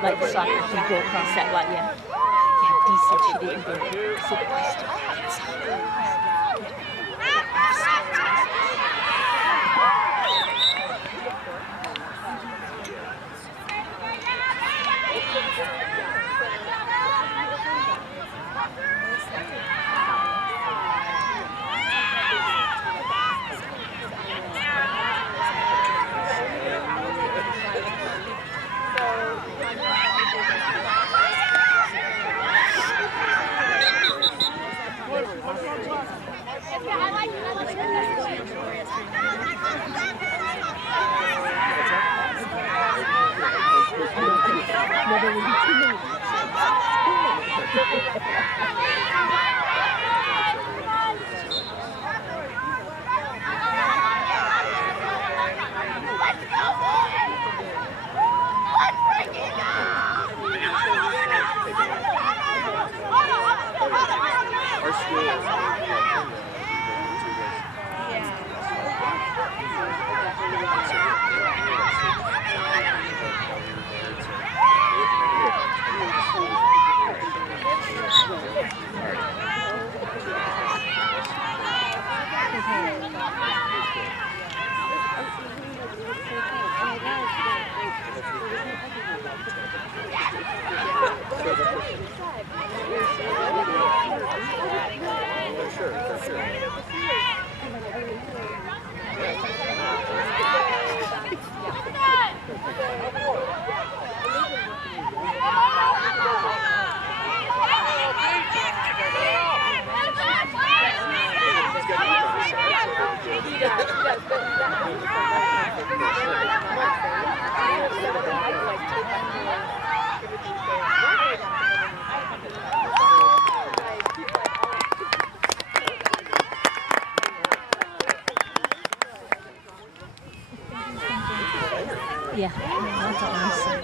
Like soccer, you go across that line, yeah. Yeah, Dee said she didn't go. So I still played soccer. Yeah, that's awesome.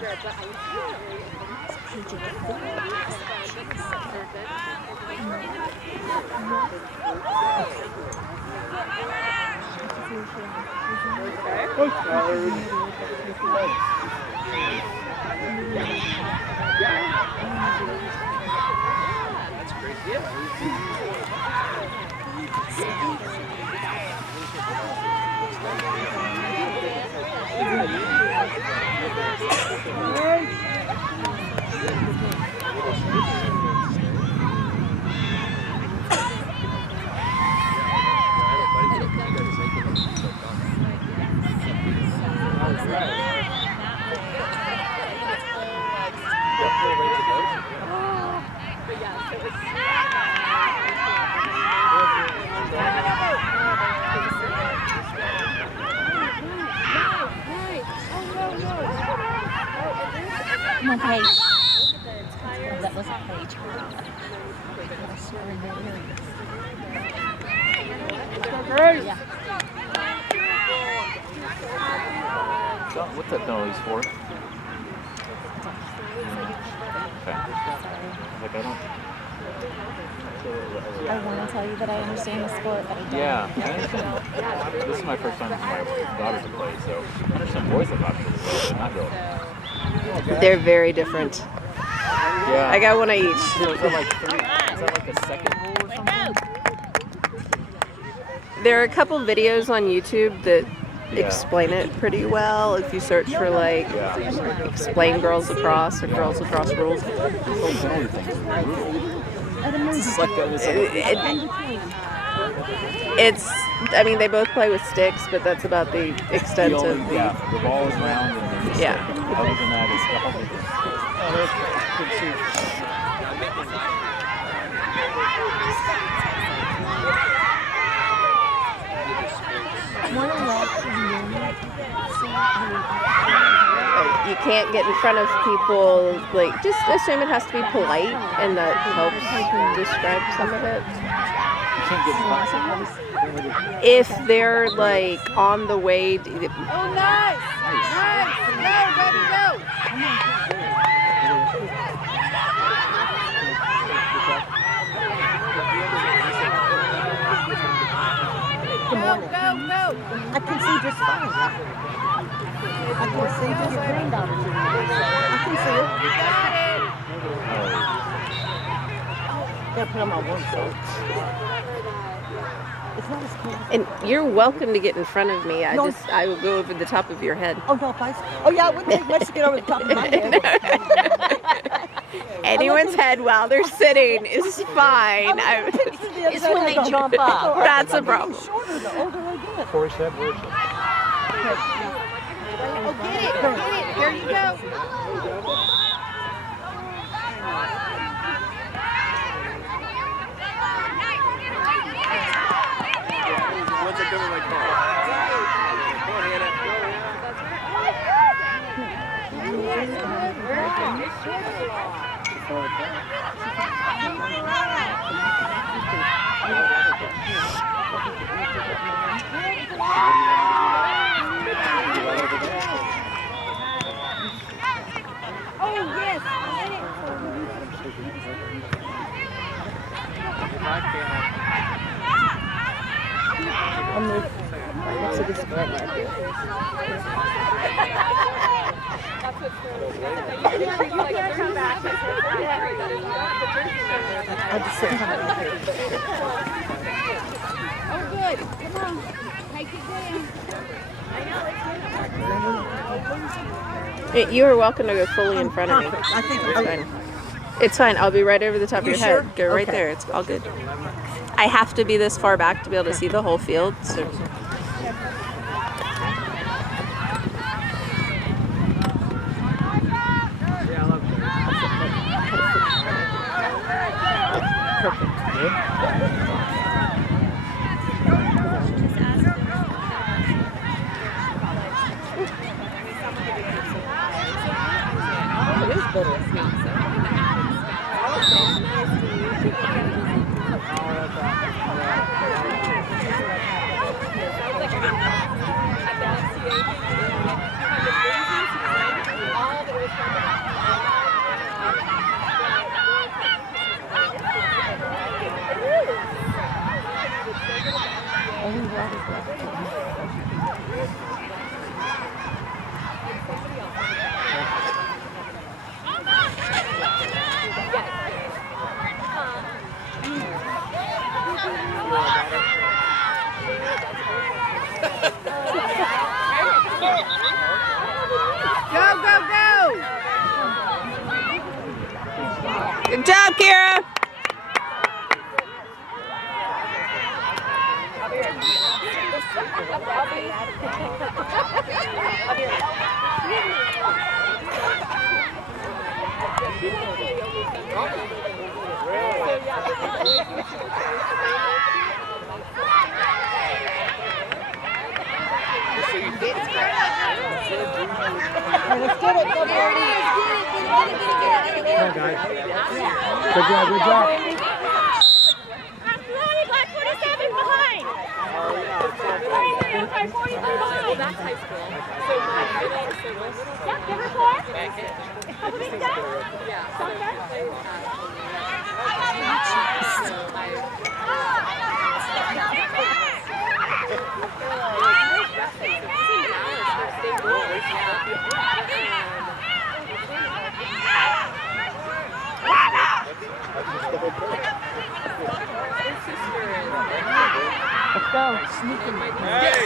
Come on, Paige. That wasn't Paige. Yeah. What's that penalties for? Okay. Like I want to tell you that I understand the sport, but I don't. Yeah, I understand. This is my first time with my daughters to play, so I understand boys that not but not girls. They're very different. Yeah. I got one of each. So is that like the second rule or something? There are a couple videos on YouTube that explain it pretty well. If you search for like explain girls lacrosse or girls lacrosse rules. It's, I mean, they both play with sticks, but that's about the extent of the... Yeah, the ball is round and then the stick. Other than that, it's all... One of can't get in front of people, like, just assume it has to be polite, and that helps describe some of it. You can't get behind somebody? If they're, like, on the way to... Oh, nice! Nice! Go, baby, go! Go, go, go! I can see just fine. I can see just your granddaughter. I can see it. You got it! Gotta put on my work coat. It's not as cool. And you're welcome to get in front of me. I will go over the top of your head. Oh, no, oh, yeah, it wouldn't take much to get over the top of my head. Anyone's head while they're sitting is fine. It's when they jump up. That's a problem. Shorter the older I get. Corey said, where's it? Oh, get it! Get it! There you go! What's it doing like that? Go on, Hannah. Oh, yes! What's a display right here? I just sit down. Oh, good. Come on. Take it down. You are welcome to go fully in front of me. I think It's fine. It's fine. I'll be right over the top of You your sure? head. Go right Okay. there. It's all good. I have to be this far back to be able to see the whole field. So. It is better. Go, go, go! Good job, Kira. Let's get it. Go, There it Brady. is. Get it, get it, get it, get it, get it. Come on, guys. Good job, good job. I'm running like 47 behind. 43, 43 behind. Well, that's high school. So my middle is so little. Yeah, give her 4. How big is that? Yeah. Soccer? Let's go. Sneaking. Hey!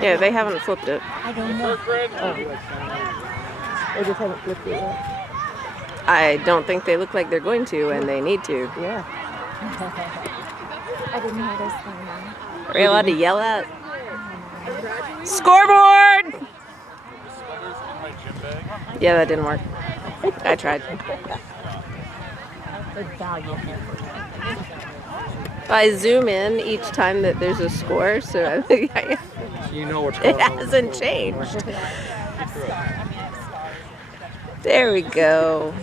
Yeah, they haven't flipped it. I don't know. They just haven't flipped it yet. I don't think they look like they're going to, and they need to. Yeah. I didn't notice them. Are you allowed to yell at? Scoreboard! Yeah, that didn't work. I tried. I zoom in each time that there's a score, so I think You know what's it hasn't changed. There we go.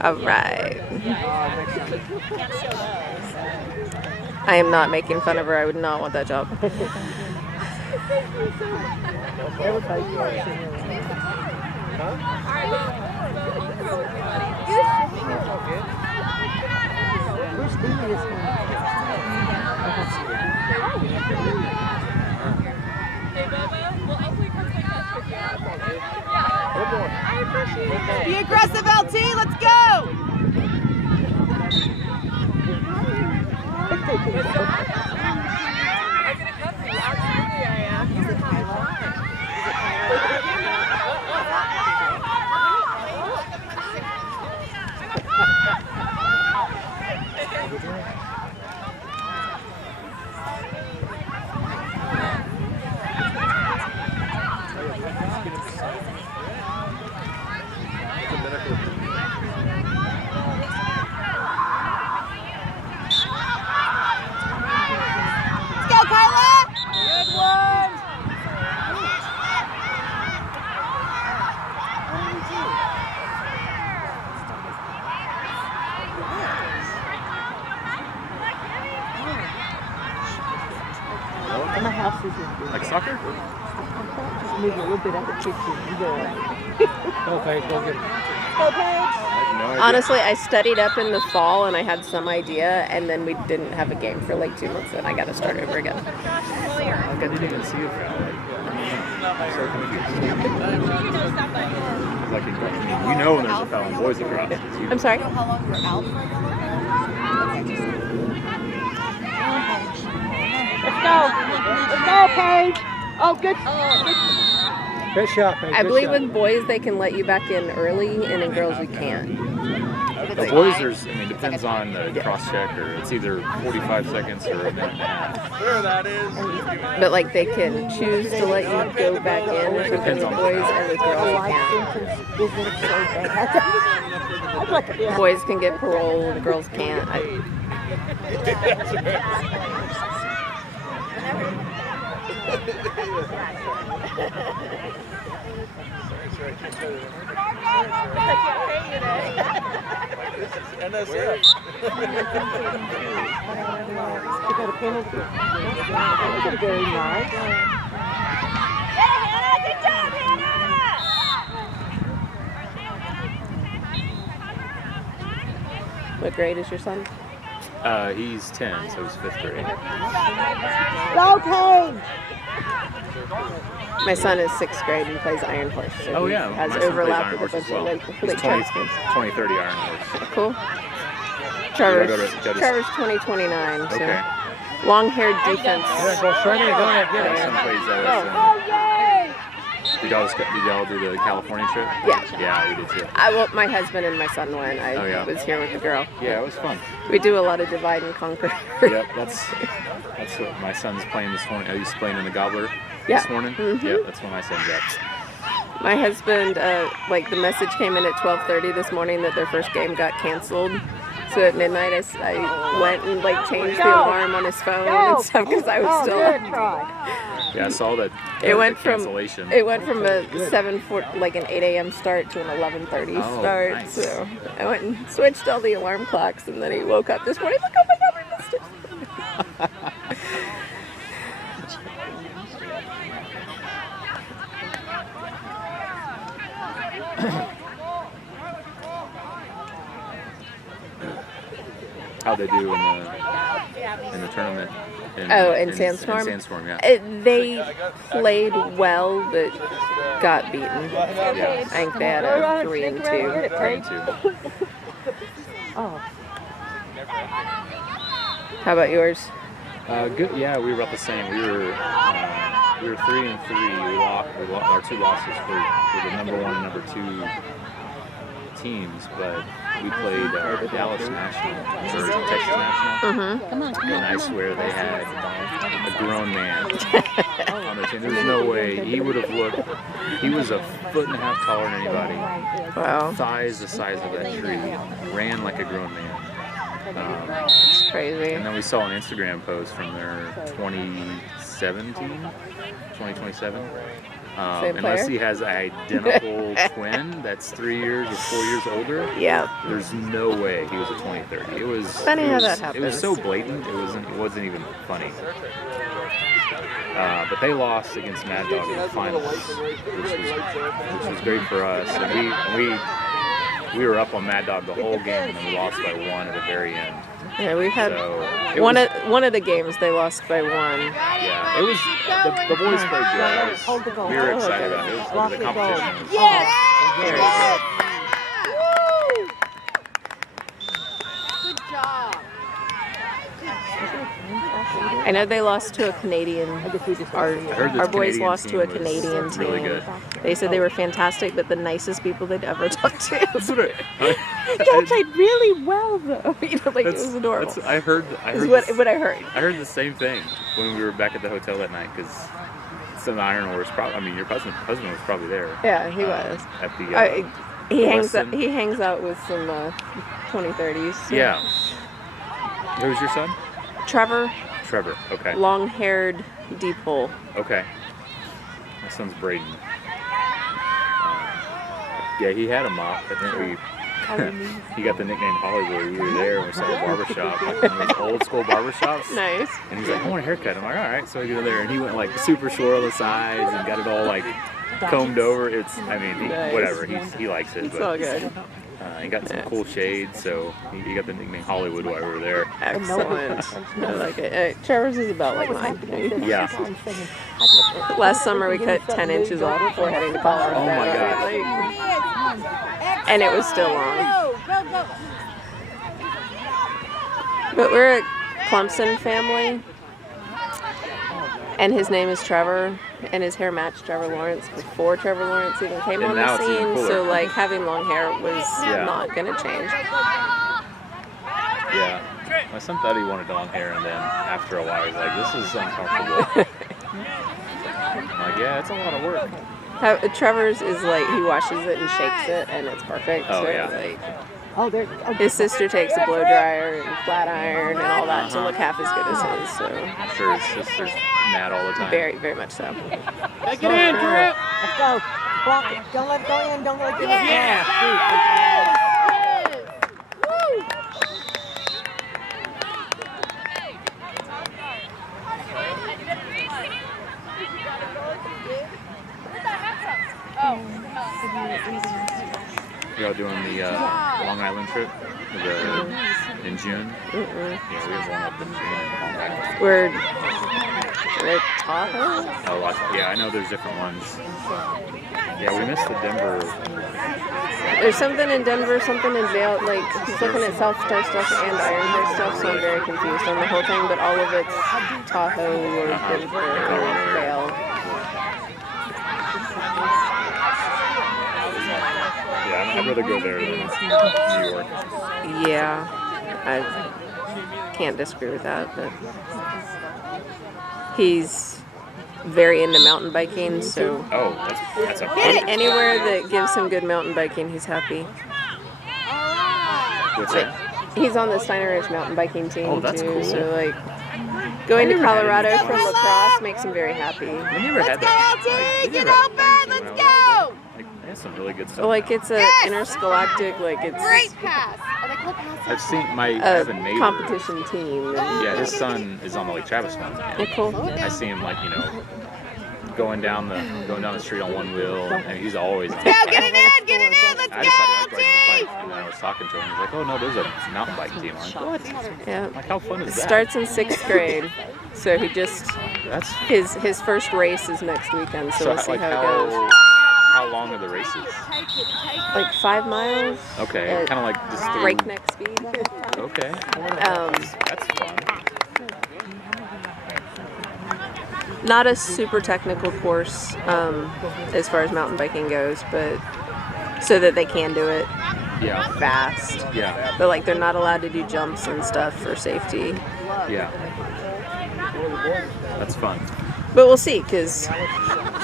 All right. I am not making fun of her. I would not want that job. Where's Billy this one? Be aggressive, LT. Let's go. Let's go, Kyla. Good one. And my house is in good. Like soccer? Just move a little bit out of the kitchen. You go. Okay, go get it. Go, Paige. No idea. Honestly, I studied up in the fall and I had some idea, and then we didn't have a game for like 2 months, and I got to start over again. Like I didn't even see a foul. So confused. Like, you know when there's a foul in boys lacrosse. I'm sorry? How long you're out for? Let's go. Let's go, Paige. Oh, good. Good shot, Paige. I good believe shot. with boys they can let you back in early, and in girls you can't. The boys, depends on the cross check, or it's either 45 seconds or a minute and a half. There that is. But like they can choose to let you go back in with the Depends on the boys, foul. and with The girls you life can't. sentence isn't so bad. I'd like to Boys can get parole, and girls can't. NSF. You got a penalty. That's very nice. Good job, Hannah! What grade is your son? He's 10, so he's 5th grade. Go, Paige. My son is 6th grade and plays Iron Horse, so Oh he yeah, has my son plays overlap Iron with a Horse as bunch well. of He's like 20, kids. 2030 Iron Horse. Cool. gotta Trevor's, go to- Trevor's 2029, so Okay. long-haired defense. Yeah, go straight in. Go ahead, get My it. son plays that. Did y'all do the California trip? Yeah. Yeah, we did too. Well, my husband and my son went. I Oh, yeah. was here with the girl. Yeah, it was fun. We do a lot of divide and conquer. Yep, that's what my son's playing this morning. He's playing in the Gobbler Yeah. this morning. Mhm. Yep, that's when my son's at. My husband, like the message came in at 12:30 this morning that their first game got canceled. So at midnight, I went and like changed the alarm on his phone and stuff because I was Oh, still good up. try. Yeah, I saw that. It went the from cancellation. a 7:40, like an 8 a.m. start to an 11:30 Oh, start. nice. So I went and switched all the alarm clocks, and then he woke up this morning like, oh my god, we missed it. How'd they do in the tournament? In Sandstorm? In Sandstorm, yeah. They played well, but got beaten. Yeah. I think they had a 3-2. 3-2. Oh, How about yours? Good. Yeah, we were about the same. We were 3-3. We lost our 2 losses for the number 1 and number 2 teams, but we played Dallas National or Texas National, and I swear they had a grown man on their team. There was no way he would have looked. He was a foot and a half taller than anybody. Wow. Thighs the size of that tree. Ran like a grown man. It's crazy. And then we saw an Instagram post from their 2027. Same Unless player? he has an identical twin that's 3 years or 4 years older, Yeah. there's no way he was a 2030. It was Funny how that It was happens. so blatant. It wasn't even funny. But they lost against Mad Dog in the finals, which was great for us. And we were up on Mad Dog the whole game, and then we lost by 1 at the very end. Yeah, we've had So it one was, of the games they lost by 1. yeah, it was the boys played good. We were excited about it. The competition was Yes! very Yes! good. Good job. I know they lost to a Canadian. I heard this Our boys Canadian lost to a team was Canadian team. really good. They said they were fantastic, but the nicest people they'd ever talked to. That's what Y'all played really well, though. You know, like it was adorable. I heard Is what I heard. I heard the same thing when we were back at the hotel that night because some Iron Horse. I mean, your husband was probably there. Yeah, he was. At the He Weston. hangs out with some 2030s. Yeah. Who's your son? Trevor, Okay. long-haired deep hole. Okay. My son's Braden. Yeah, he had a mop. I think he got the nickname Hollywood. We were there and we saw a barbershop, like one of those old school barbershops. Nice. And he's like, I want a haircut. I'm like, all right. So I go there, and he went like super short on the sides and got it all like combed over. Nice. Whatever. He likes it. It's But all good. he got some cool shades, so he got the nickname Hollywood while we were there. Excellent. I like it. Trevor's is about like mine. Yeah. Last summer we cut 10 inches off before heading to college. Oh my gosh. And it was still long. Go, go, go. But we're a Clemson family. And his name is Trevor, and his hair matched Trevor Lawrence before Trevor Lawrence even came And on now the it's even scene. cooler. So like having long hair was Yeah. not gonna change. Yeah. My son thought he wanted long hair, and then after a while, he's like, this is uncomfortable. I'm like, yeah, it's a lot of work. Trevor's is like he washes it and shakes it, and it's perfect. Oh, so yeah. like his sister takes a blow dryer and flat iron and all that to look half as good as his. So I'm sure his sister's mad all the time. very, very much so. Take it in, Trip. Let's go. Block it. Don't let it go in. Don't let it get in. Yes. Y'all doing the Long Island trip in June? Yeah, we have one up in June in Long Island. We're at Tahoe. Oh, yeah, I know there's different ones. Yeah, we missed the Denver. There's something in Denver, something in Vail. Like he's looking at South Star stuff and Iron Horse stuff, so I'm very confused on the whole thing. But all of it's Tahoe or Denver or Vail. Yeah, I'd rather go there than New York. Yeah, I can't disagree with that. But he's very into mountain biking, so Oh, that's a anywhere that gives him good mountain biking, he's happy. What's that? He's on the Steiner Ridge mountain biking team Oh, that's too, cool. so like going to never had Colorado any from lacrosse makes him very happy. We never had Go, that. LT, we get never had open, that let's when I go. was- Like, they have some really good stuff. Like it's a Yes! interscholastic, like it's Great pass. Are they called passes? I've seen I a have a neighbor. competition team. And Yeah, his son is on the Lake Travis one. they're cool. I see him like going down the street on one wheel, and he's always. Go, get it in, let's I decided I liked go, riding the LT. bike, and then I was talking to him. He's like, "Oh no, there's a mountain bike team." I'm like, "What?" Yeah. I'm like, how fun is It that? starts in 6th grade, so he just That's his first race is next weekend, so we'll see like how it goes. how long are the races? Like 5 miles. Okay, at kind of like just through. breakneck speed. Okay, that's fun. Not a super technical course as far as mountain biking goes, but so that they can do it. Yeah. fast. Yeah. But like they're not allowed to do jumps and stuff for safety. Yeah. That's fun. But we'll see, because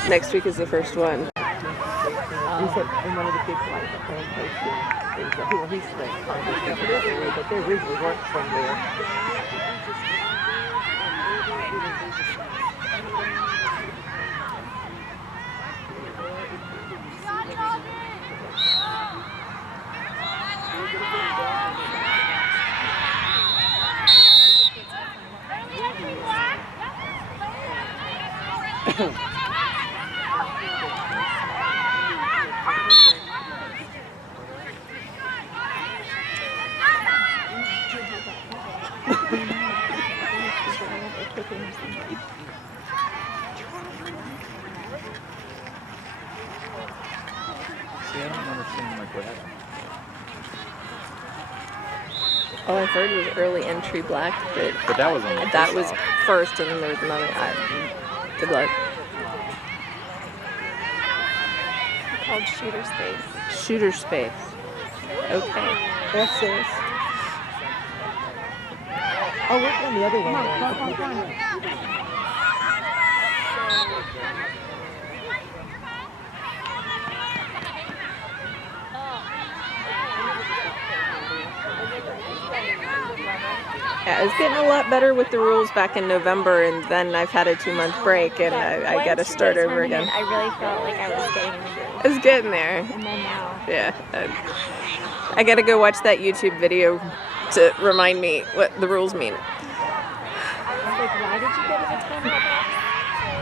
next week is the first one. He said, and one of the kids like posting things that he's the but they originally worked from there. See, I don't understand like what happened. All I've heard was early entry black, But that was on the that first was off. first, and then there was another. Good luck. Called Shooter Space. Shooter space. Okay. SS. Oh, we're on the other one. Yeah, it was getting a lot better with the rules back in November, and then I've had a 2-month break, and I got to start over again. I really felt like I was getting I was getting there. and then now. Yeah. I got to go watch that YouTube video to remind me what the rules mean. I was like, why did you go to the tournament?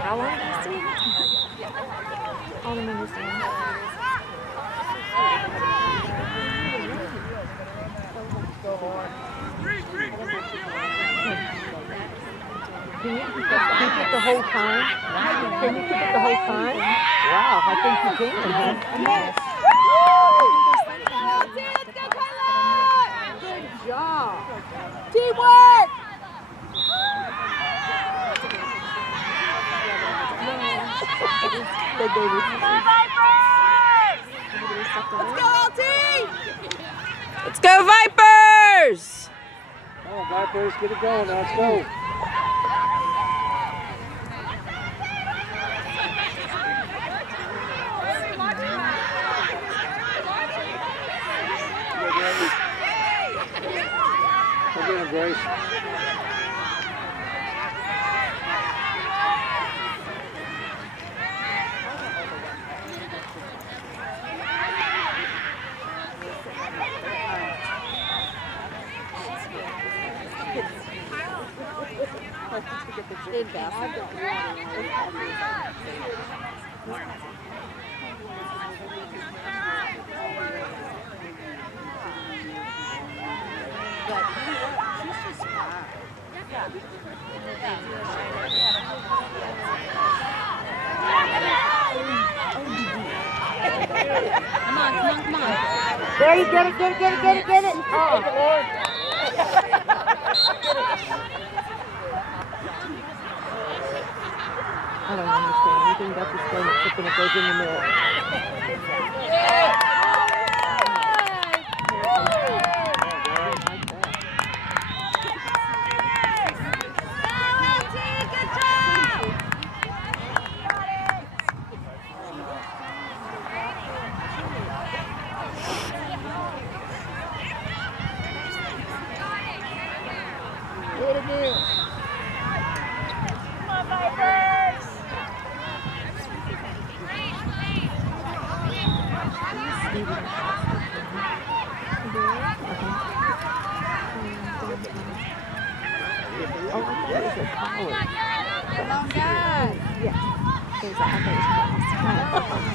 How long did you stay? I don't understand. Can you keep it the whole time? Can you keep it the whole time? Wow, I think you can. Huh? Good job. Teamwork! Let's go, Vipers! Come on, Vipers, get it going. Now, let's go. Come in, Grace. There you get it, get it, get it, get it, get it. Oh. I don't understand anything about this game except when it goes in the net.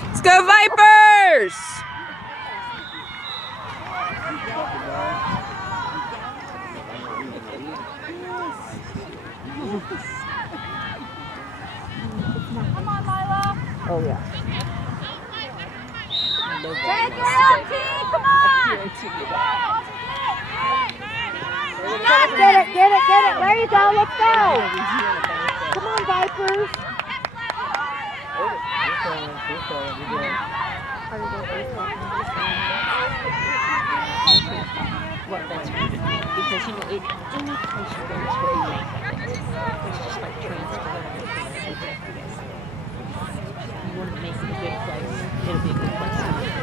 Let's go, Vipers! Oh, yeah. Take your own team, come on! Get it, get it, get it. There you go, let's go. Come on, Vipers. Well, that's right. Because, you know, any place you go is what you make of it. It's just like transport. You want to make it a good place, it'll be a good place to live.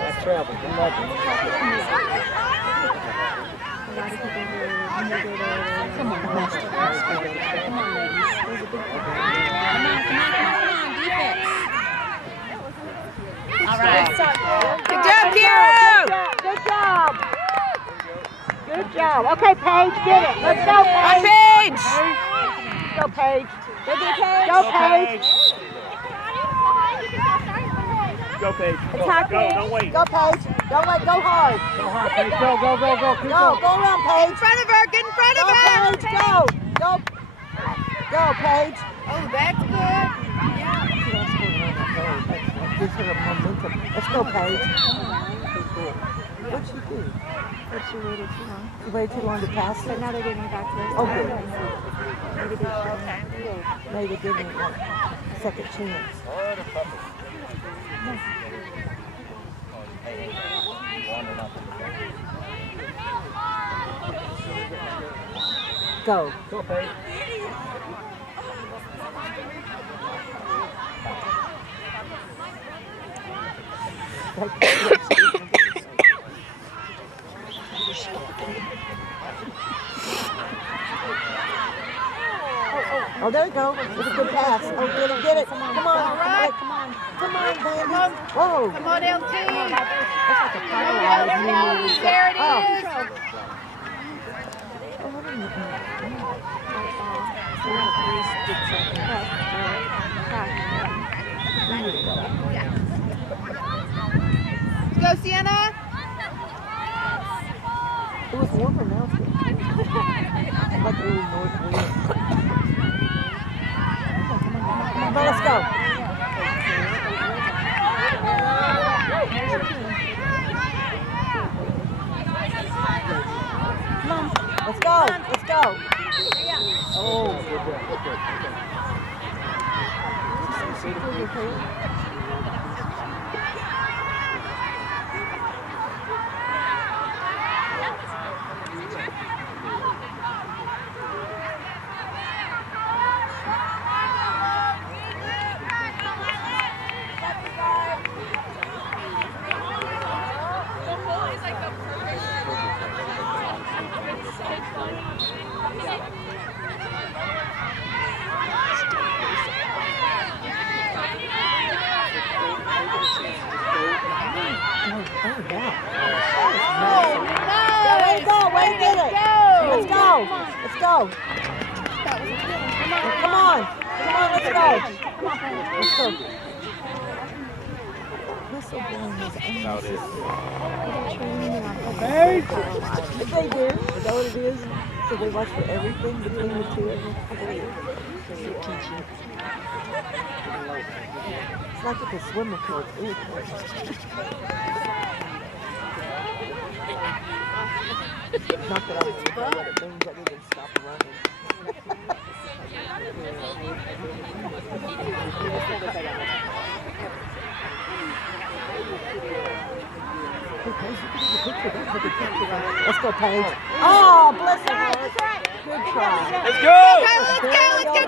I traveled 11. Come on, Master. Come on, ladies. Come on, defense. All right. Good job, Kira! Good job. Good job. Okay, Paige, get it. Let's go, On Paige. Paige! Go, Paige. Go, Paige! Go, Paige. Go, Paige. Go, Attacking. don't wait. Go, Paige. Don't wait. Go hard. Go hard, Paige. Go, go, go, go. Keep Go. going. Go around, Paige. In front of her! Get in front Go, of her! Paige. Go. Go. Go, Paige. Oh, that's good. That gives her a momentum. Let's go, Paige. What'd she do? She waited too long. She waited too long to pass But it? now they're getting it back to us. Oh, good. Maybe they Maybe give me like a second chance. Go. Go, Paige. Oh, there you go. It's a good pass. Oh, get it, get it. Come on. All right. Come on. Come on, Vandy. Whoa. Come on, LT! That's like a paralyzed. There it is! Go, Sienna! It was warmer now. It's getting like really north wind. Come on, let's go. Let's go. Let's go. Oh, Let's go. Let's go. Come on. Come on, let's go. Let's go. About it. If they do, is that what it is? So they watch for everything between the two of them? It's like at the swimming pool. It's irritating. Not that I would say what it means, I didn't stop running. Let's go, Paige. Oh, bless her heart. Good try. Let's go! Let's go!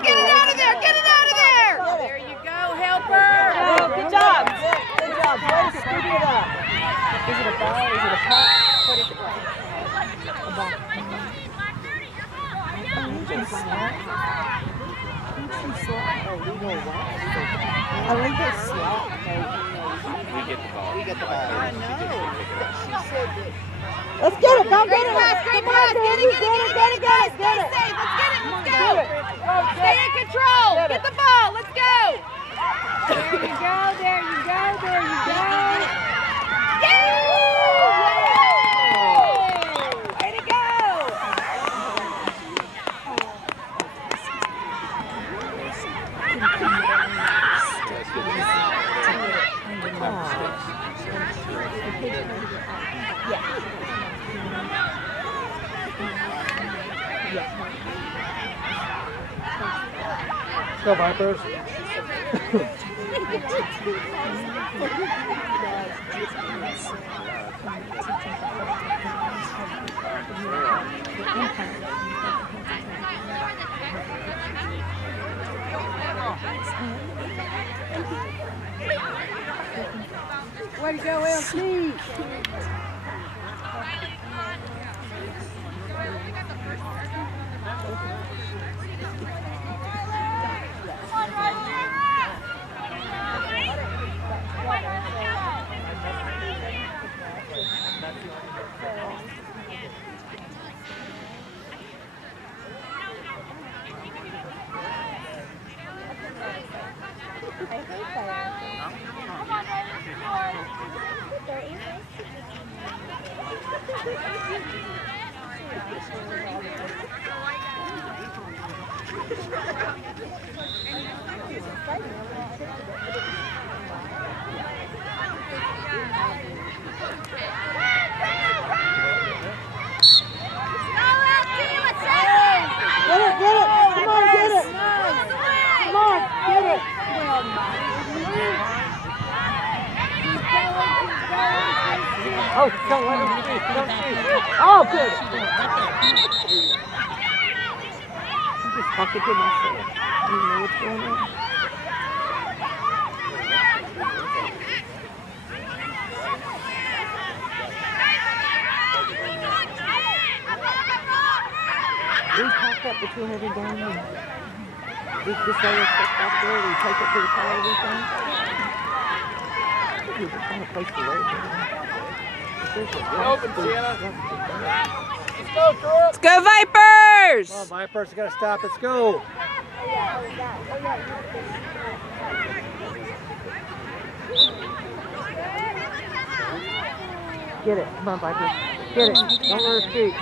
Get it out of there! Get it out of there! There you go, help her! Oh, good job. Good job. Way to scoop it up. Is it a ball? Is it a puck? What is it? A ball. Oh, you can slap. You can slap. Oh, you know what? I think it's slap. We get the ball. We get the ball. I know. She said that. Let's get it. Go get Great it. pass, great Come on, pass. baby. Get it, guys. Stay safe. Let's get it. Let's go. Stay in control. Get the ball. Let's go. There you go, there you go, there you go. Way to go. Let's go, Vipers. Way to go, LT. Oh, don't let him shoot. Don't shoot. Oh, good. I'm just talking to myself. I don't know what's going on. We pack up between every game and we just lay our stuff back there. We take it to the car every time. We can find a place to lay it. Let's go, Vipers! Come on, Vipers, you gotta stop. Let's go. Get it. Come on, Vipers. Get it. Don't let her shoot.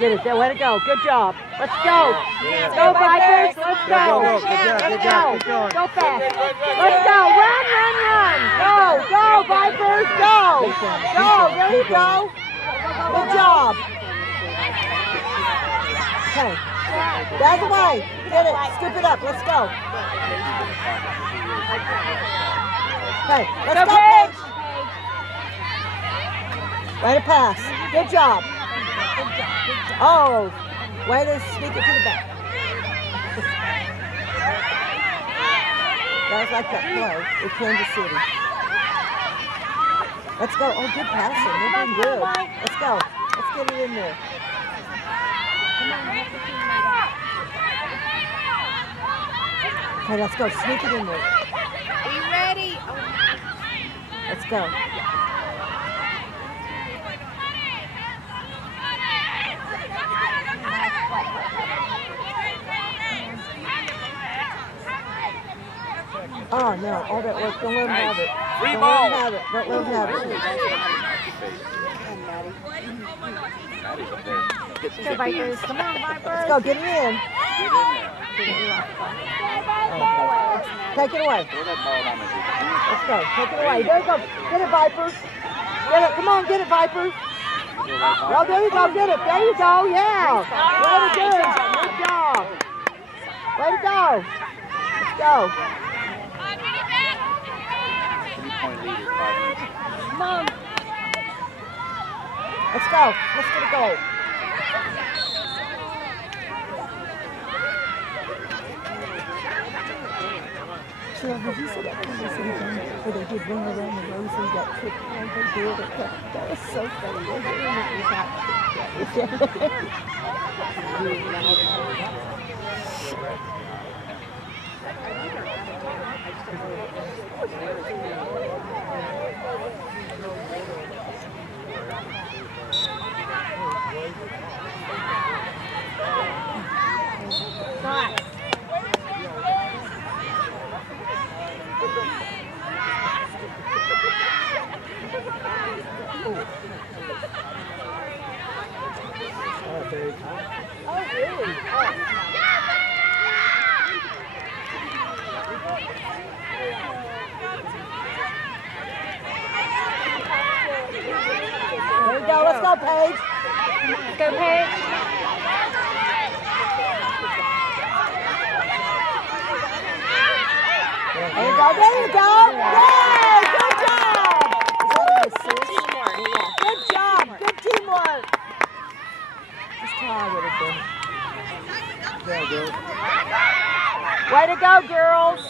Get it there. Way to go. Good job. Let's go. Go, Vipers. Let's go. Good job. Keep going. Go fast. Let's go. Run, run, run. Go. Go, Vipers. Go. Go. There you go. Good job. Okay. That's the way. Get it. Scoop it up. Let's go. Okay. Let's go, Paige. Way to pass. Good job. Oh, way to sneak it to the back. That was like that play with Kansas City. Let's go. Oh, good passing. We're doing good. Let's go. Let's get it in there. Okay, let's go. Sneak it in there. Be ready. Let's go. Oh, no. All that work. Don't let them have it. Don't let them have it. Don't let them have it. Go, Vipers. Come on, Vipers. Let's go. Get it in. Take it away. Let's go. Take it away. There you go. Get it, Vipers. Get it. Come on, get it, Vipers. Oh, there you go. Get it. There you go. Yeah. Way to do. Good job. Way to go. Let's go. Come on. Let's go. Let's get a goal. Did you see that conversation where they did Ring Around the Roses, that trick they did? That was so funny. They did it without There you go. Let's go, Paige. Go, Paige. There you go. There you go. Yay! Good job. Good job. Good teamwork. Just how I would have been. Yeah, good. Way to go, girls.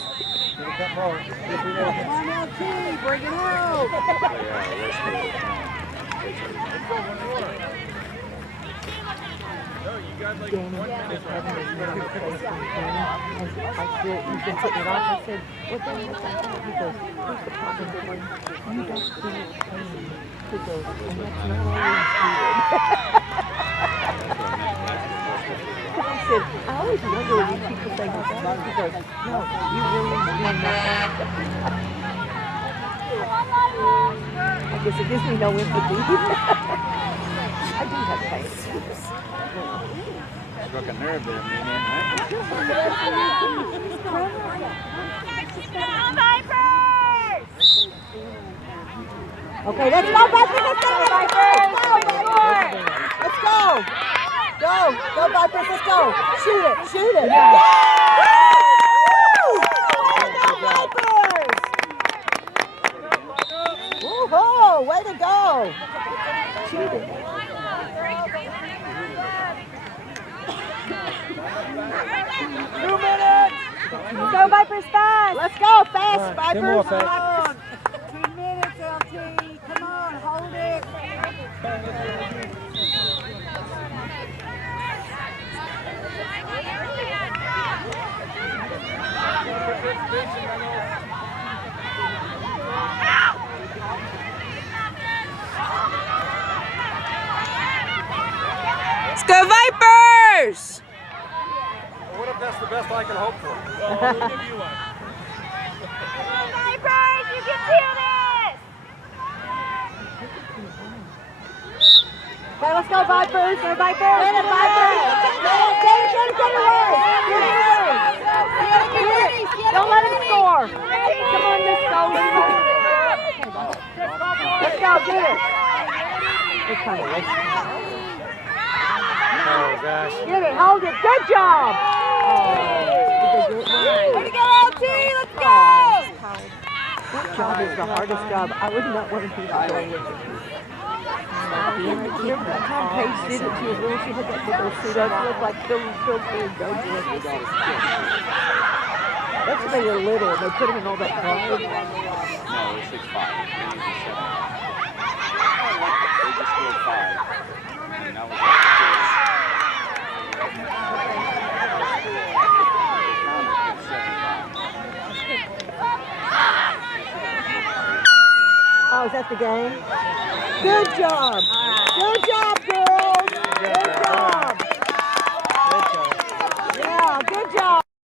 Come on now, T. Bring it out. Danny was having his little face on Danny. I said, you've been putting it off. I said, what Danny was like that? He goes, what's the problem, Danny? You don't feel pain. He goes, and that's not always good. I said, I always wonder when people say that. He goes, no, you really mean that. I guess it gives me no empathy. I do have pain. Struck a nerve there, man. Okay, let's go, Vipers! Let's go, Vipers! Let's go! Go! Go, Vipers! Let's go! Shoot it! Shoot it! Yeah! Woo! Go, Vipers! Woo-hoo! Way to go! Shoot it! 2 minutes! Go, Vipers, fast. Let's go, fast, Vipers! 2 more, fast. 2 minutes, LT! Come on, hold it! Let's go Vipers! What if that's the best I can hope for? Vipers, you can do this. Okay, let's go, Vipers! Go, Vipers! Get it, Vipers! Get it away! Get it! Don't let him score! Come on, Miss Goldie. Let's go, get it! It's kind of wasted. Oh, gosh. Get it, hold it. Good job! Way to go, LT. Let's go. That job is the hardest job. I would not want to be doing it. Remember that time Paige did it? She was little. She had that big old suit on. She looked like Phil That's when they were little and they put them in all that clothes. No, they're 6'5". They just scored 5. And that was Oh, is that the game? Good job! Good job, girls! Good job! Yeah, good job!